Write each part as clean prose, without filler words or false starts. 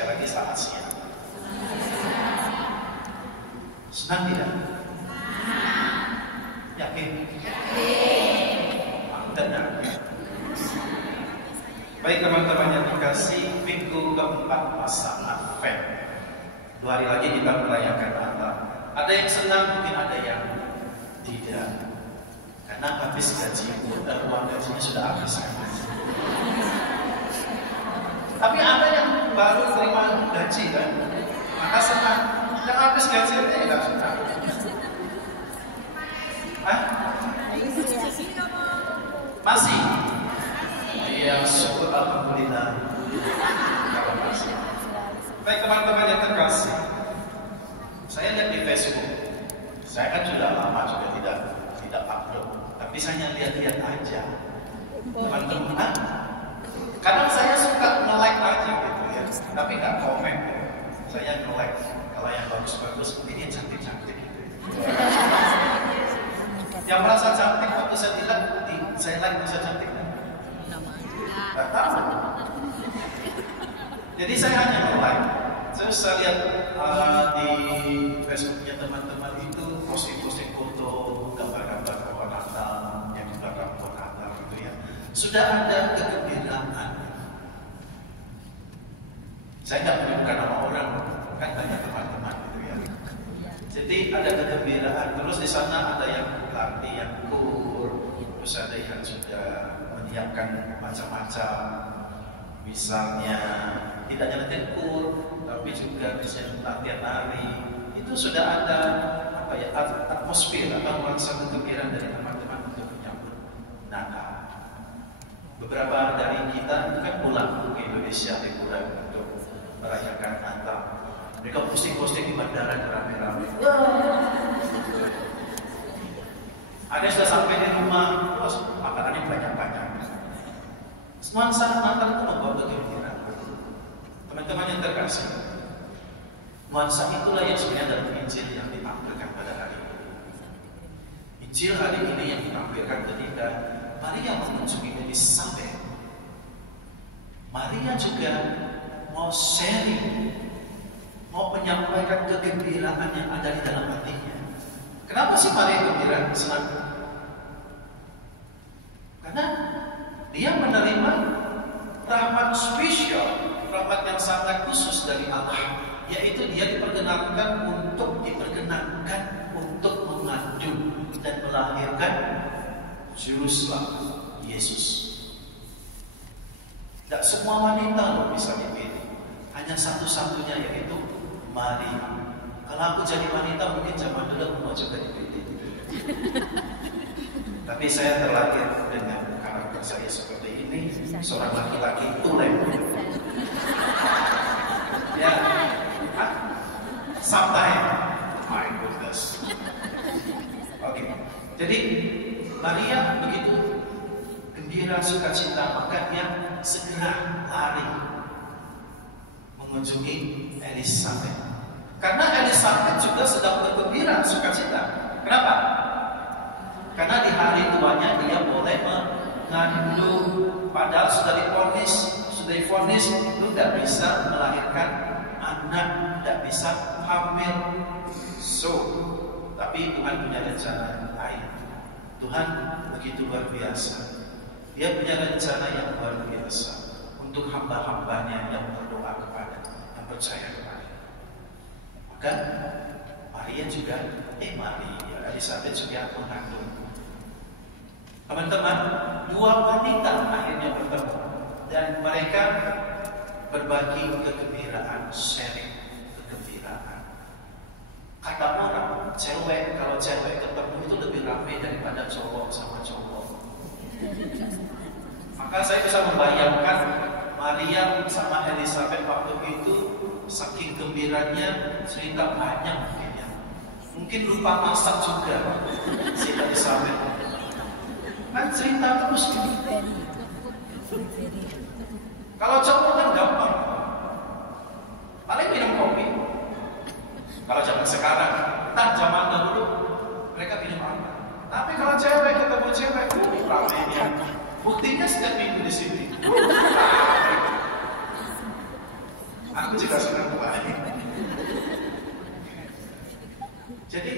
sekali lagi selamat siang. Senang tidak? Yakin? Benar. Baik teman-teman yang dikasih, minggu keempat masa Advent. 2 hari lagi kita merayakan Natal. Ada yang senang, mungkin ada yang tidak. Karena habis gaji, uang gajinya sudah habis. Tapi ada yang baru terima gaji kan, maka senang. Yang habis gajinya tidak senang. Masih? Iya, syukur alhamdulillah. Kalau masih. Baik teman-teman yang terkasih, saya lihat di Facebook. Saya kan sudah lama juga tidak upload, tapi saya lihat-lihat aja. Teman-teman, kadang saya suka nge-like aja gitu ya, tapi nggak komen. Saya nge-like. Kalau yang bagus-bagus, ini cantik-cantik. Yang merasa cantik waktu saya lihat, saya like bisa cantik. Nggak tahu. Jadi saya hanya nge-like. Terus saya lihat di Facebooknya teman-teman itu posting-posting foto gambar-gambar pohon Natal yang di belakang pohon Natal gitu ya. Sudah ada kegembiraan. Saya nggak menyebutkan nama orang, kan banyak teman-teman gitu ya. Jadi ada kegembiraan. Terus di sana ada yang latihan kur, terus ada yang sudah menyiapkan macam-macam. Misalnya tidak hanya latihan kur, tapi juga bisa latihan nari. Itu sudah ada atmosfer atau nuansa kegembiraan dari teman-teman untuk menyambut Natal. Beberapa dari kita itu kan pulang ke Indonesia liburan untuk merayakan Natal. Mereka posting-posting di bandara rame-rame. Ada yang sudah sampai di rumah, terus makanannya banyak-banyak. Nuansa Natal itu membawa kegembiraan. Teman-teman yang terkasih, nuansa itulah yang sebenarnya dalam Injil yang ditampilkan pada hari ini. Injil hari ini yang ditampilkan ketika Maria mengunjungi Elisabet. Maria juga mau sharing, mau menyampaikan kegembiraan yang ada di dalam hatinya. Kenapa sih Maria gembira, senang? Karena dia menerima rahmat spesial, rahmat yang sangat khusus dari Allah, yaitu dia diperkenankan untuk mengandung dan melahirkan Juru Selamat Yesus. Tidak semua wanita loh bisa dipilih, hanya satu-satunya yaitu Maria. Kalau aku jadi wanita mungkin zaman dulu aku mau juga dipilih. Tapi saya terlahir dengan karakter saya seperti ini, seorang laki-laki tulen. Ya, sometimes, my goodness. Oke, jadi Maria begitu gembira sukacita, maka dia segera lari mengunjungi Elisabet. Karena Elisabet juga sedang bergembira sukacita. Kenapa? Karena di hari tuanya dia boleh mengandung, padahal sudah divonis itu tidak bisa melahirkan anak, tidak bisa hamil. Tapi Tuhan punya rencana lain. Tuhan begitu luar biasa. Dia punya rencana yang luar biasa untuk hamba-hambanya yang berdoa kepada, yang percaya kepada. Maka Maria juga, Elisabet juga mengandung. Teman-teman, 2 wanita akhirnya bertemu dan mereka berbagi kegembiraan, sharing kegembiraan. Kata orang, kalau cewek ketemu itu lebih ramai daripada cowok sama cowok. Maka saya bisa membayangkan Maria sama Elisabet waktu itu saking gembiranya cerita banyak mungkin. Mungkin lupa masak juga si Elisabet. Kan cerita terus gitu. Kalau cowok kan gampang, paling minum kopi. Kalau zaman sekarang, entah zaman dahulu mereka minum apa. Tapi kalau cewek ketemu cewek, ramainya. Buktinya setiap minggu di sini. Aku juga senang kemarin. Jadi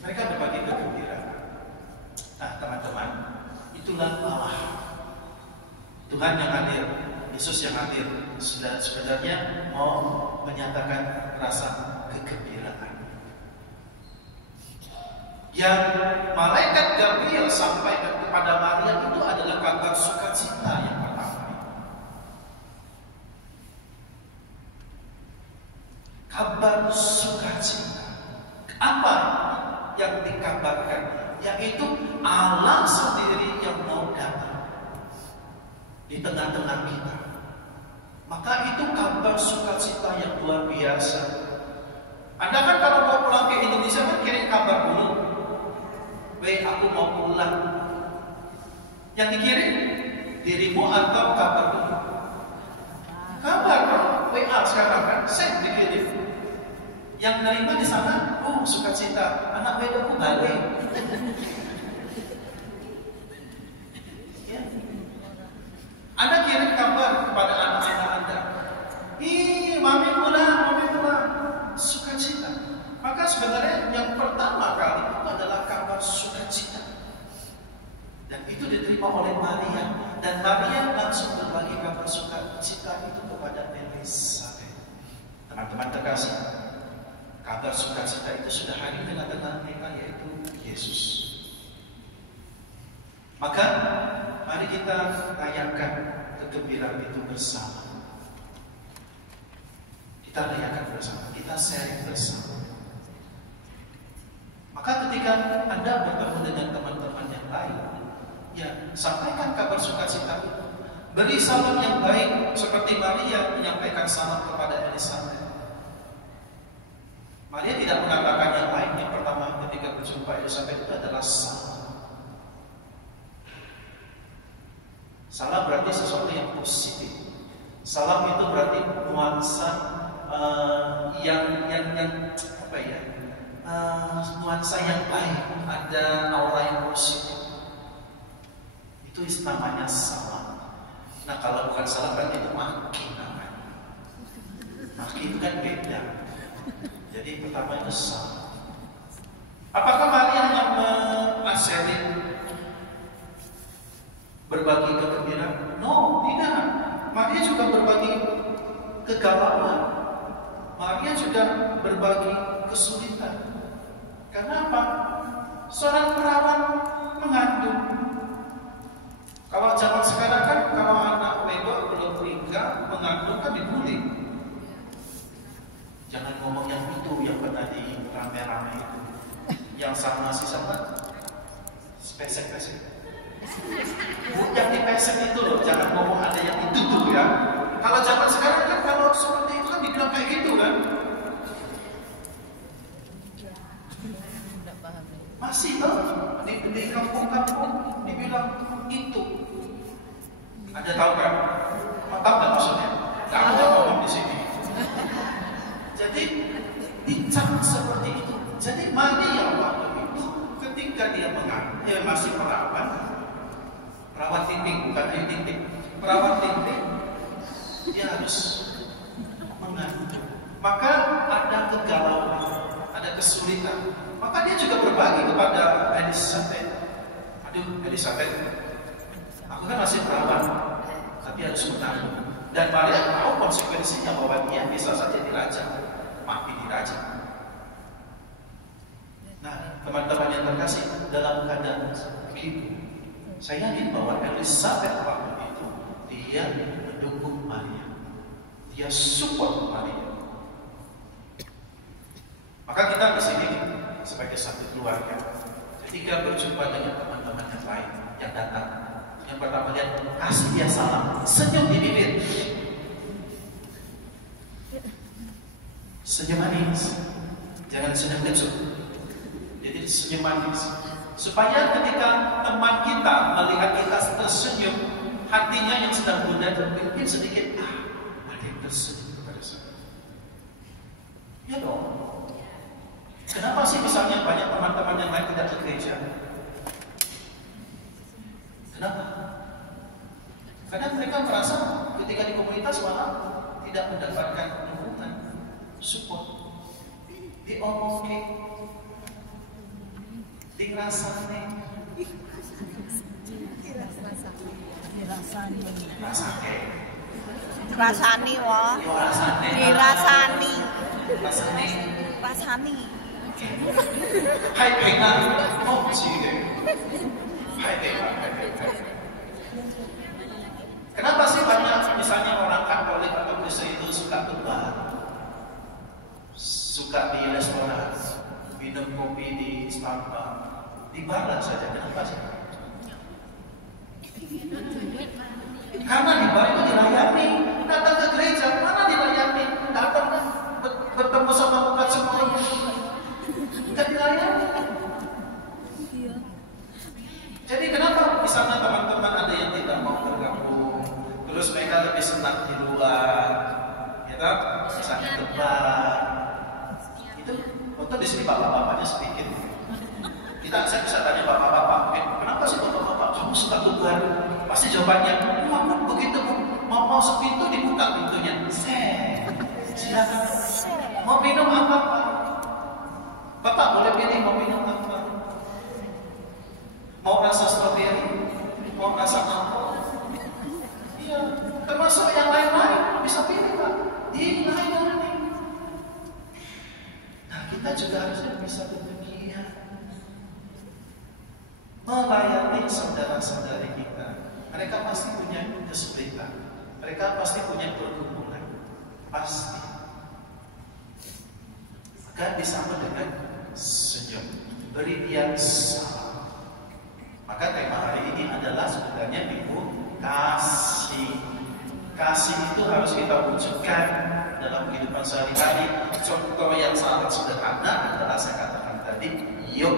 mereka berbagi kegembiraan. Nah teman-teman, itulah Allah, Tuhan yang hadir, Yesus yang hadir, sudah sebenarnya mau menyatakan rasa kegembiraan. Yang malaikat Gabriel sampaikan kepada Maria itu adalah kabar sukacita yang pertama. Kabar sukacita. Apa yang dikabarkan? Yaitu Allah sendiri yang mau datang di tengah-tengah kita. Maka itu kabar sukacita yang luar biasa. Anda kan kalau mau pulang ke Indonesia kan kirim kabar dulu. Weh, aku mau pulang. Yang dikirim dirimu atau kabar dulu? Kabar kan? WA sekarang kan, saya dikirim. Yang menerima di sana, oh sukacita, anak bedaku balik. Ya. Anda kirim kabar kepada anak-anak Anda. Ih, mami pulang, sukacita. Maka sebenarnya yang pertama kali itu adalah kabar sukacita. Dan itu diterima oleh Maria. Dan Maria langsung berbagi kabar sukacita itu kepada Elizabeth. Teman-teman terkasih, kabar sukacita itu sudah hadir di tengah-tengah mereka, yaitu Yesus. Maka mari kita rayakan kegembiraan itu bersama. Kita rayakan bersama, kita sharing bersama. Maka ketika Anda bertemu dengan teman-teman yang lain, ya sampaikan kabar sukacita itu. Beri salam yang baik seperti Maria menyampaikan salam kepada Elizabeth. Maria tidak mengatakan yang lain. Yang pertama ketika berjumpa Elizabeth itu adalah salam. Salam berarti sesuatu yang positif. Salam itu berarti nuansa yang apa ya? Nuansa yang baik, ada aura yang positif. Itu namanya salam. Nah kalau bukan salam berarti itu maki namanya. Maki itu kan beda. Jadi pertama itu salam. Apakah Maria yang mengasyari berbagi kegembiraan? No, tidak. Maria juga berbagi kegalauan. Maria juga berbagi kesulitan. Karena apa? Seorang perawan mengandung. Kalau zaman sekarang kan kalau anak bego belum menikah mengandung kan dibully. Jangan ngomong yang itu yang pernah di rame-rame itu. Yang sama si sama pesek-pesek. Yang dipesek itu loh, jangan ngomong ada yang itu tuh ya. Kalau zaman sekarang kan kalau seperti itu kan dibilang kayak gitu kan. Masih tuh di kampung-kampung dibilang itu. Ada tahu kan? Tahu nggak maksudnya? Kamu yang ngomong di sini. Jadi dicap seperti itu. Jadi Maria waktu itu ketika dia masih perawat tinting, bukan ayu tinting, perawat tinting, dia harus mengandung. Maka ada kegalauan, ada kesulitan. Maka dia juga berbagi kepada Elizabeth. Aduh, Elizabeth, aku kan masih perawat, tapi harus menanggung. Dan Maria tahu konsekuensinya bahwa dia bisa saja dirajam, mati dirajam. Nah, teman-teman yang terkasih, dalam keadaan begitu, saya yakin bahwa Elizabeth waktu itu dia mendukung Maria, dia support Maria. Maka kita di sini sebagai satu keluarga, ketika berjumpa dengan teman-teman yang lain yang datang, yang pertama lihat kasih dia salam, senyum di bibir, senyum manis, jangan senyum kecil. Jadi senyum manis, supaya ketika teman kita melihat kita tersenyum, hatinya yang sedang gundah mungkin sedikit ada yang tersenyum kepada saya. Ya dong. Kenapa sih misalnya banyak teman-teman yang lain tidak ke gereja? Kenapa? Karena mereka merasa ketika di komunitas malah tidak tidak mendapatkan dukungan, support, diomongin, dirasani, rasani wah, dirasani, rasani. Hai pengen, oh sih, hai pengen. Kenapa sih banyak misalnya orang Katolik atau Kristen itu suka berbar, suka di restoran, minum kopi di Starbucks, di bar saja? Kenapa sih? Karena di bar itu dilayani. Datang ke gereja mana dilayani? Datang bertemu sama umat semua nggak dilayani. Jadi kenapa di sana teman-teman ada yang tidak mau bergabung, terus mereka lebih senang di luar, ya kan? Misalnya debat, itu untuk di sini bapak-bapaknya sedikit. Saya bisa tanya bapak-bapak, kenapa sih bapak-bapak kamu suka debat? Pasti jawabannya, begitu mau sepintu dibuka pintunya, silakan. Mau minum apa pak? Bapak boleh pilih mau minum apa? Mau rasa stroberi? Mau rasa apel? Iya, termasuk yang lain-lain bisa pilih pak. Dilayani. Nah kita juga harusnya bisa demikian, melayani saudara-saudari kita. Mereka pasti punya kesulitan, mereka pasti punya pergumulan, pasti. Maka disambut dengan senyum, beri dia salam. Maka tema hari ini adalah sebenarnya minggu kasih. Kasih itu harus kita wujudkan dalam kehidupan sehari-hari. Contoh yang sangat sederhana adalah saya katakan tadi, yuk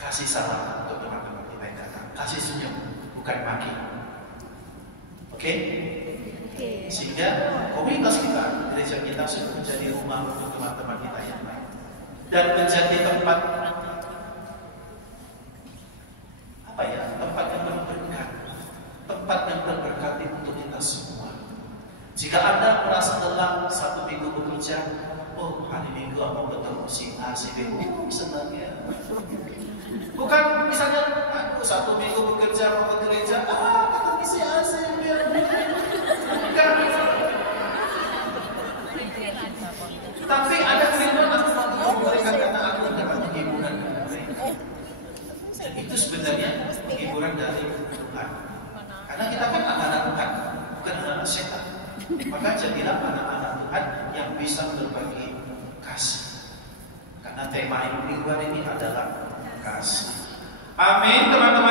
kasih salam untuk teman-teman kita yang datang. Kasih senyum, bukan maki. Oke? Sehingga komunitas kita, gereja kita sudah menjadi rumah untuk teman-teman kita yang lain dan menjadi tempat tempat yang berberkat, tempat yang berberkati untuk kita semua. Jika Anda merasa lelah satu minggu bekerja, oh hari Minggu aku ketemu si A, si B, senang ya. Bukan misalnya aku satu minggu bekerja mau ke gereja, ketemu si A, si B. Bukan. Tapi ada kerinduan aku mau memberikan kata aku dapat hiburan. Dan itu sebenarnya hiburan dari Tuhan. Karena kita kan anak-anak Tuhan, bukan anak setan. Maka jadilah anak-anak Tuhan yang bisa berbagi kasih. Karena tema minggu ini adalah kasih. Amin, teman-teman.